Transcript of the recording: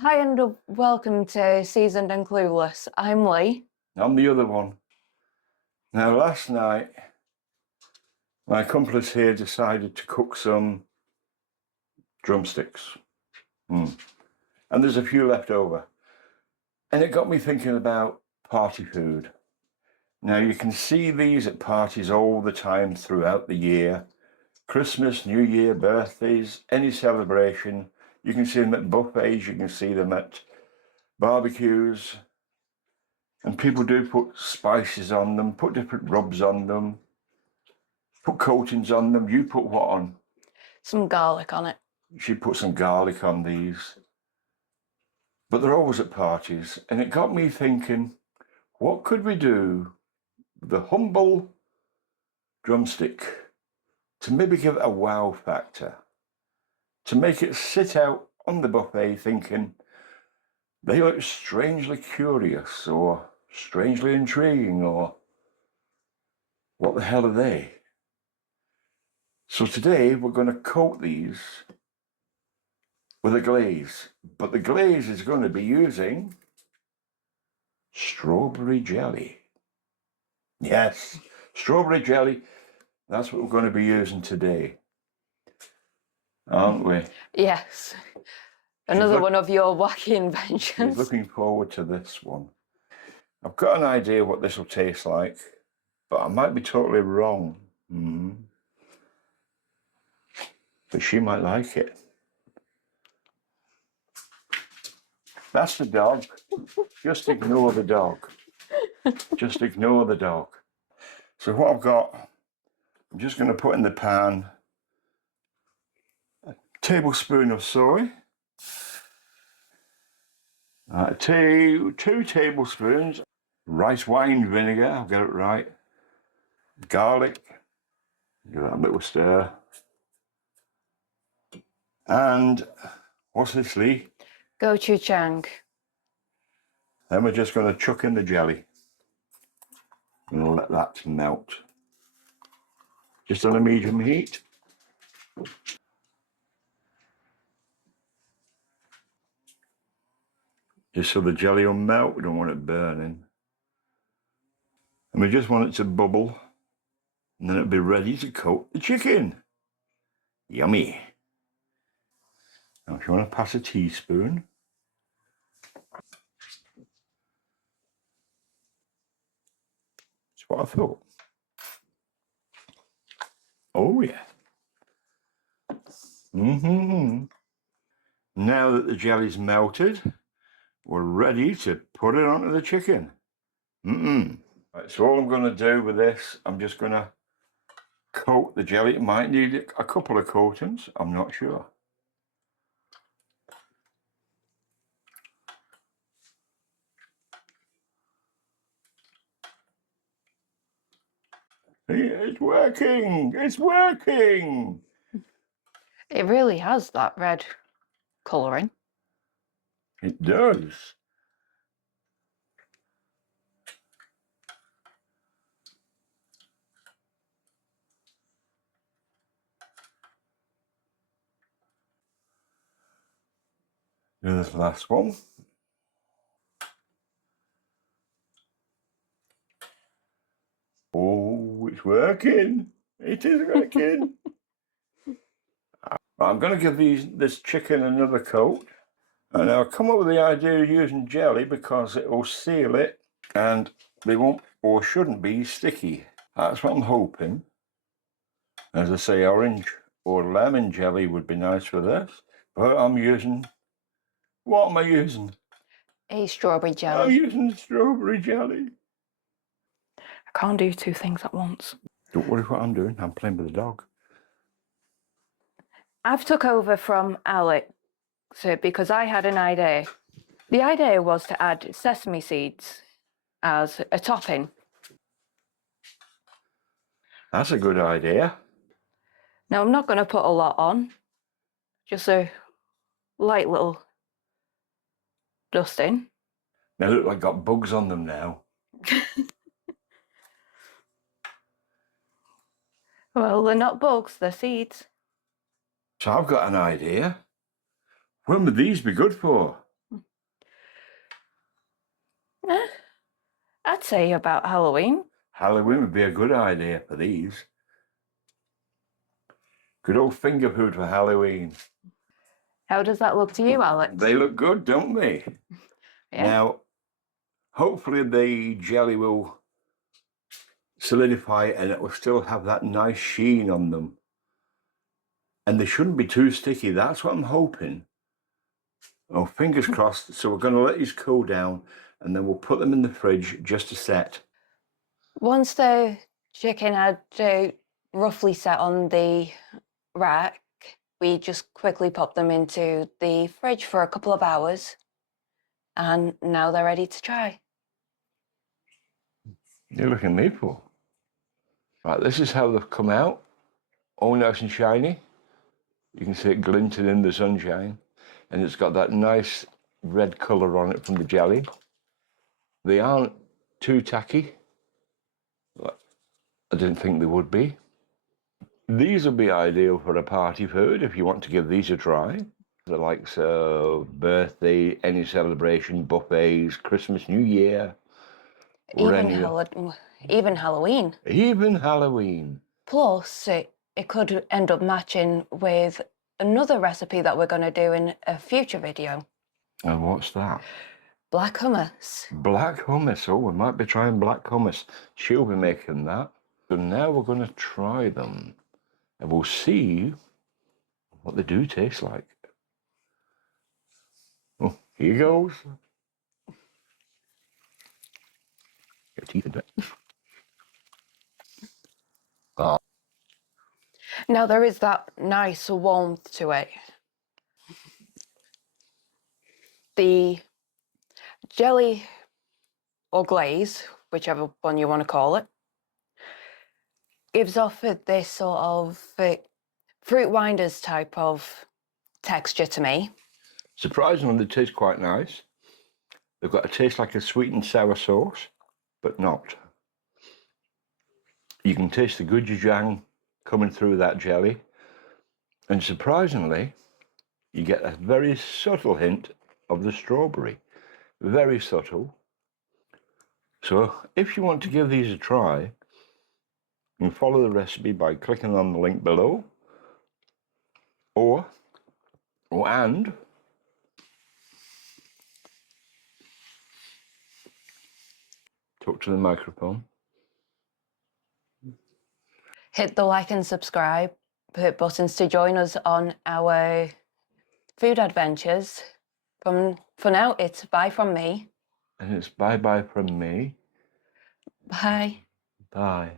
Hi and welcome to Seasoned and Clueless. I'm Leigh. I'm the other one. Now, last night, my accomplice here decided to cook some drumsticks. And there's a few left over. And it got me thinking about party food. Now, you can see these at parties all the time throughout the year. Christmas, New Year, birthdays, any celebration. You can see them at buffets, you can see them at barbecues. And people do put spices on them, put different rubs on them, put coatings on them. You put what on? Some garlic on it. She put some garlic on these. But they're always at parties. And it got me thinking, what could we do with the humble drumstick to maybe give it a wow factor? To make it sit out on the buffet thinking, they look strangely curious or strangely intriguing or what the hell are they? So today we're going to coat these with a glaze, but the glaze is going to be using strawberry jelly. Yes, strawberry jelly, that's what we're going to be using today, aren't we? Yes. Another one of your wacky inventions. She's looking forward to this one. I've got an idea what this will taste like, but I might be totally wrong. But she might like it. That's the dog. Just ignore the dog. Just ignore the dog. So what I've got, I'm just going to put in the pan a tablespoon of soy, 2 tablespoons rice wine vinegar, I'll get it right, garlic, give that a bit of a stir, and what's this, Leigh? Gochujang. Then we're just going to chuck in the jelly and let that melt. Just on a medium heat. Just so the jelly will melt, we don't want it burning. And we just want it to bubble, and then it'll be ready to coat the chicken. Yummy. Now if you want to pass a teaspoon. That's what I thought. Oh yeah. Now that the jelly's melted, we're ready to put it onto the chicken. Right, so all I'm going to do with this, I'm just going to coat the jelly. It might need a couple of coatings, I'm not sure. It's working! It's working! It really has that red colouring. It does. Do this last one. Oh, it's working. It is working. I'm going to give this chicken another coat. And I'll come up with the idea of using jelly because it will seal it and they won't or shouldn't be sticky. That's what I'm hoping. As I say, orange or lemon jelly would be nice for this. But I'm using, what am I using? A strawberry jelly. I'm using strawberry jelly. I can't do two things at once. Don't worry what I'm doing, I'm playing with the dog. I've took over from Alex because I had an idea. The idea was to add sesame seeds as a topping. That's a good idea. Now I'm not going to put a lot on, just a light little dusting. They look like got bugs on them now. Well, they're not bugs, they're seeds. So I've got an idea. When would these be good for? I'd say about Halloween. Halloween would be a good idea for these. Good old finger food for Halloween. How does that look to you, Alex? They look good, don't they? Yeah. Now, hopefully the jelly will solidify and it will still have that nice sheen on them. And they shouldn't be too sticky. That's what I'm hoping. Oh, fingers crossed. So we're going to let these cool down and then we'll put them in the fridge just to set. Once the chicken had roughly set on the rack, we just quickly pop them into the fridge for a couple of hours. And now they're ready to try. You're looking needful. Right, this is how they've come out. All nice and shiny. You can see it glinting in the sunshine. And it's got that nice red colour on it from the jelly. They aren't too tacky. I didn't think they would be. These would be ideal for a party food if you want to give these a try. The likes of birthday, any celebration, buffets, Christmas, New Year. Even Halloween. Even Halloween. Plus, it could end up matching with another recipe that we're going to do in a future video. And what's that? Black hummus. Black hummus. Oh, we might be trying black hummus. She'll be making that. So now we're going to try them. And we'll see what they do taste like. Oh, here goes. Get teeth into it. Oh. Now there is that nice warmth to it. The jelly or glaze, whichever one you want to call it, gives off this sort of fruit winders type of texture to me. Surprisingly, they taste quite nice. They've got a taste like a sweet and sour sauce, but not. You can taste the gochujang coming through that jelly. And surprisingly, you get a very subtle hint of the strawberry. Very subtle. So if you want to give these a try, you can follow the recipe by clicking on the link below. And talk to the microphone. Hit the like and subscribe buttons to join us on our food adventures. For now, it's bye from me. And it's bye-bye from me. Bye. Bye.